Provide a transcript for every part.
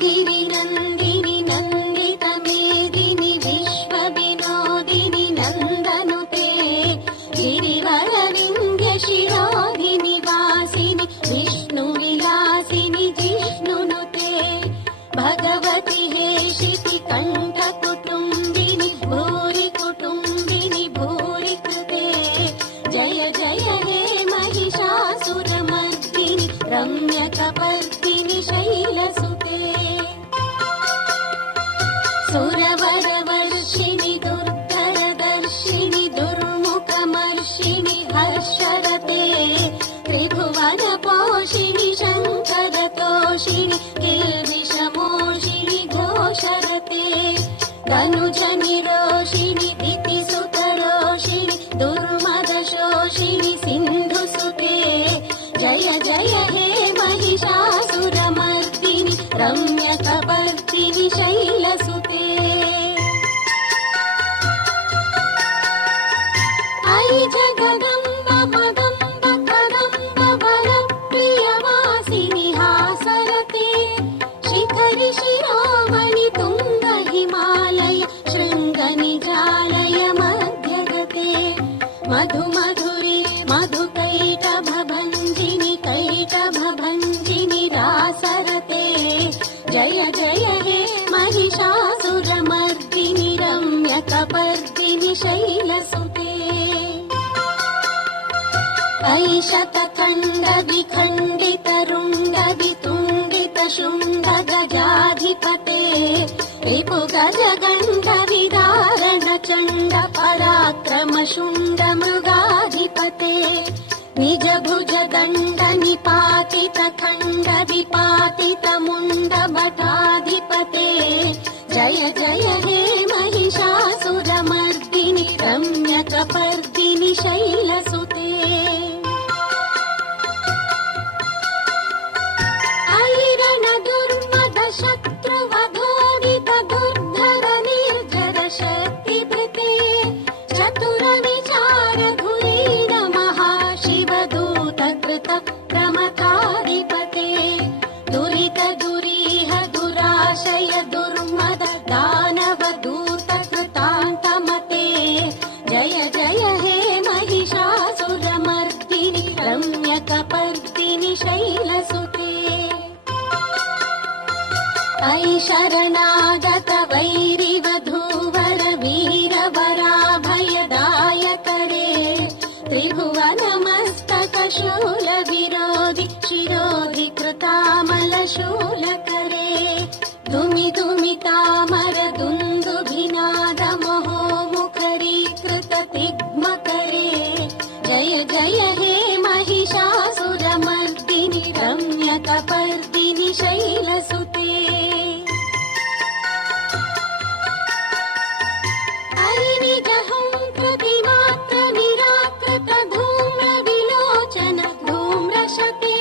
गिरिनन्दिनि नन्दितमेदिनि विश्वविनोदिनि नन्दनुते गिरिवरविन्ध्यशिरोधिनि वासिनि विष्णुविलासिनि जिष्णुनुते भगवति हेशिति कण्ठकुटुम्बिनि भूरि कुटुम्बिनि भूरि कृते जय जय हे महिषासुरमर्दिनि रम्यकपर्दिनि शैलसुते सुरवरवर्षिणि दुर्धरदर्शिनि दुर्मुखमर्षिणि हर्षरते त्रिभुवनपोषिणि शङ्करतोषिणि किल्बिषमोषिणि घोषरते धनुजनिरोषिणि दितिसुतरोषिणि दुर्मदशोषिणि सिन्धुसुते जय जय हे महिषासुरमर्दिनि रम्यकपर्दिनि शैलसुते अयि जगदम्ब मदम्ब कदम्ब बलप्रियवासिनि हासरते शिखरि शिरोमणि तुङ्ग हिमालय शृङ्गनिजालय मध्यगते मधु मधुरि मधुकैटभभञ्जिनि कैटभभञ्जिनि रासरते जय जय हे महिषासुरमर्दिनि रम्यकपर्दिनि शैलसुते अयि शतखण्डविखण्डितरुण्डवितुण्डितशृङ्गगजाधिपते रिपुगजगण्डविदारणचण्ड पराक्रमशुण्डमृगाधिपते निजभुजदण्डनिपातितखण्डविपातितमुण्डभटाधिपते जय जय हे महिषासुरमर्दिनि रम्यकपर्दिनि शैलसुते शत्रुवधोदित दुर्धर निर्जर शक्तिभृते चतुर विचार धुरीन महाशिवदूत कृत प्रमथाधिपते दुरित दुरीह दुराशय दुर्मद दानव दूत कृतान्तमते जय जय हे महिषासुरमर्दिनि रम्यकपर्दिनि शैलसुते अयि शरणागत वैरिवधूवर वीरवराभयदायकरे त्रिभुवनमस्तक शूलविरोधि शिरोधि कृतामलशूलकरे धुमि धुमि तामर दुन्दुभिनाद महोमुखरीकृत तिग्मकरे जय जय हे महिषासुरमर्दिनि रम्यकपर्दिनि शैलसुते प्रतिमात्र निराकृत धूम्र विलोचन धूम्रशते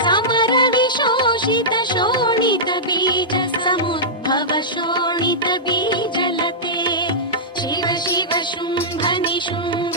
समर विशोषित शोणित बीज समुद्भव शोणित बीजलते शिव शिव शुम्भ निशुम्भ